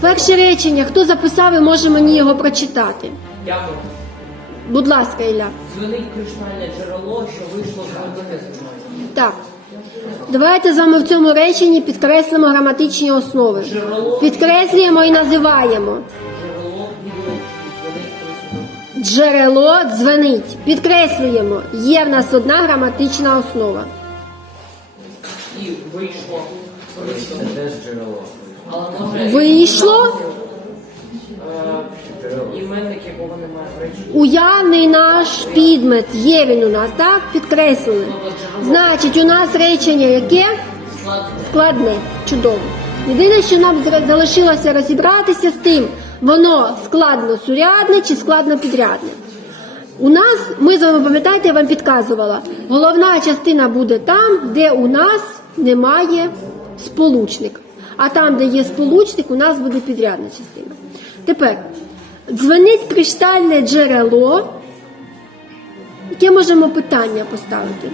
Перше речення, хто записав і може мені його прочитати. Дякую. Будь ласка, Ілля. Дзвонить криштальне джерело, що вийшло з глибини. Так. Давайте з вами в цьому реченні підкреслимо граматичні основи. Підкреслюємо і називаємо. Джерело дзвонить дзвенить. Підкреслюємо. Є в нас одна граматична основа. І. Вийшло. Це теж джерело. Вийшло іменник, якого уявний наш підмет. Є він у нас, так? Підкреслили. Значить, у нас речення яке? Складне. Чудово. Єдине, що нам залишилося розібратися з тим, воно складно сурядне чи складно підрядне. У нас, ми з вами пам'ятаєте, я вам підказувала, головна частина буде там, де у нас немає сполучника. А там, де є сполучник, у нас буде підрядна частина. Тепер дзвонить криштальне джерело. Яке можемо питання поставити?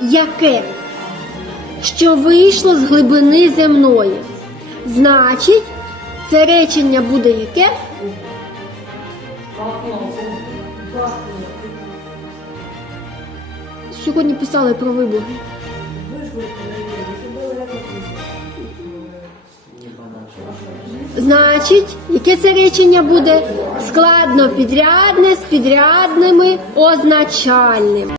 Яке? Що вийшло з глибини земної? Значить, це речення буде яке? Сьогодні писали про вибухи. Значить, яке це речення буде? Складно підрядне з підрядними означальним.